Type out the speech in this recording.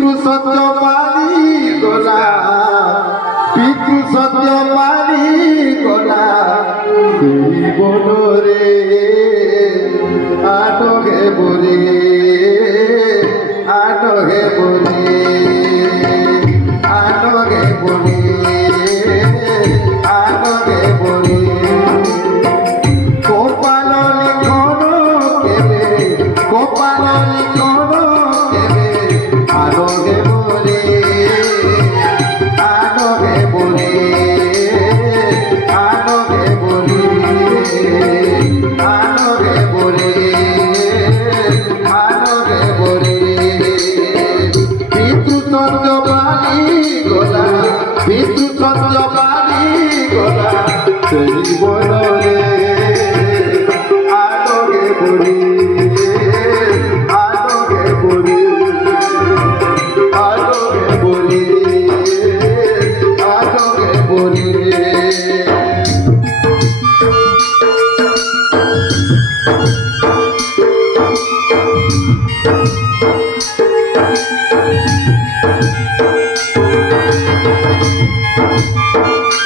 পিতৃ সত্য পানি গোলা পিতৃ সত্য পানি গোলা সেই বনরে আটকে বলে আটকে বলে আটকে বলে আটকে বলে কপাল লিখন কেবে কপাল লিখন কেবে আটকে বলে আটকে বলে আটকে বলে আটকে বলে আটকে বলে পিতৃ সত্য পানি গোলা পিতৃ সত্য